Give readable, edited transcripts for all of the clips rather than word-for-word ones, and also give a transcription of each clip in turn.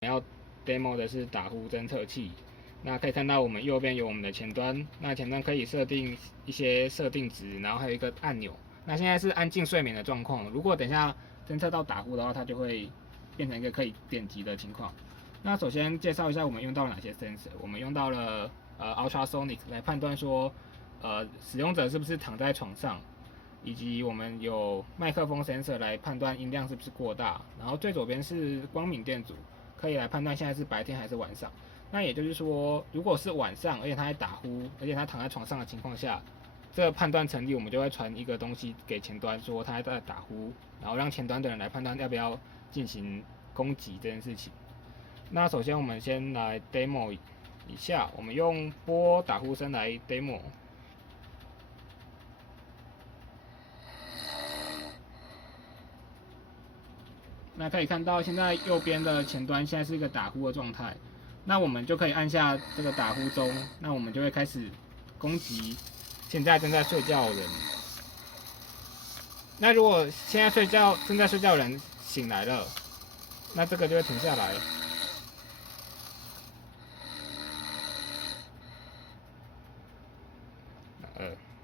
要 demo 的是打呼侦测器。那可以看到我们右边有我们的前端，那前端可以设定一些设定值，然后还有一个按钮。那现在是安静睡眠的状况，如果等一下侦测到打呼的话，它就会变成一个可以点击的情况。那首先介绍一下我们用到了哪些 sensor， 我们用到了ultrasonic 来判断说使用者是不是躺在床上，以及我们有麦克风 sensor 来判断音量是不是过大，然后最左边是光敏电阻，可以来判断现在是白天还是晚上。那也就是说，如果是晚上，而且他在打呼，而且他躺在床上的情况下，这个判断成立，我们就会传一个东西给前端，说他在打呼，然后让前端的人来判断要不要进行攻击这件事情。那首先我们先来 demo 一下，我们用播打呼声来 demo。那可以看到，现在右边的前端现在是一个打呼的状态。那我们就可以按下这个打呼钟，那我们就会开始攻击现在正在睡觉的人。那如果现在正在睡觉的人醒来了，那这个就会停下来。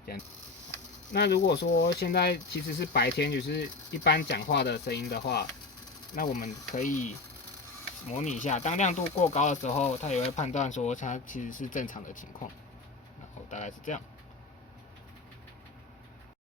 这样。那如果说现在其实是白天，就是一般讲话的声音的话，那我们可以模拟一下，当亮度过高的时候，它也会判断说它其实是正常的情况，然后大概是这样。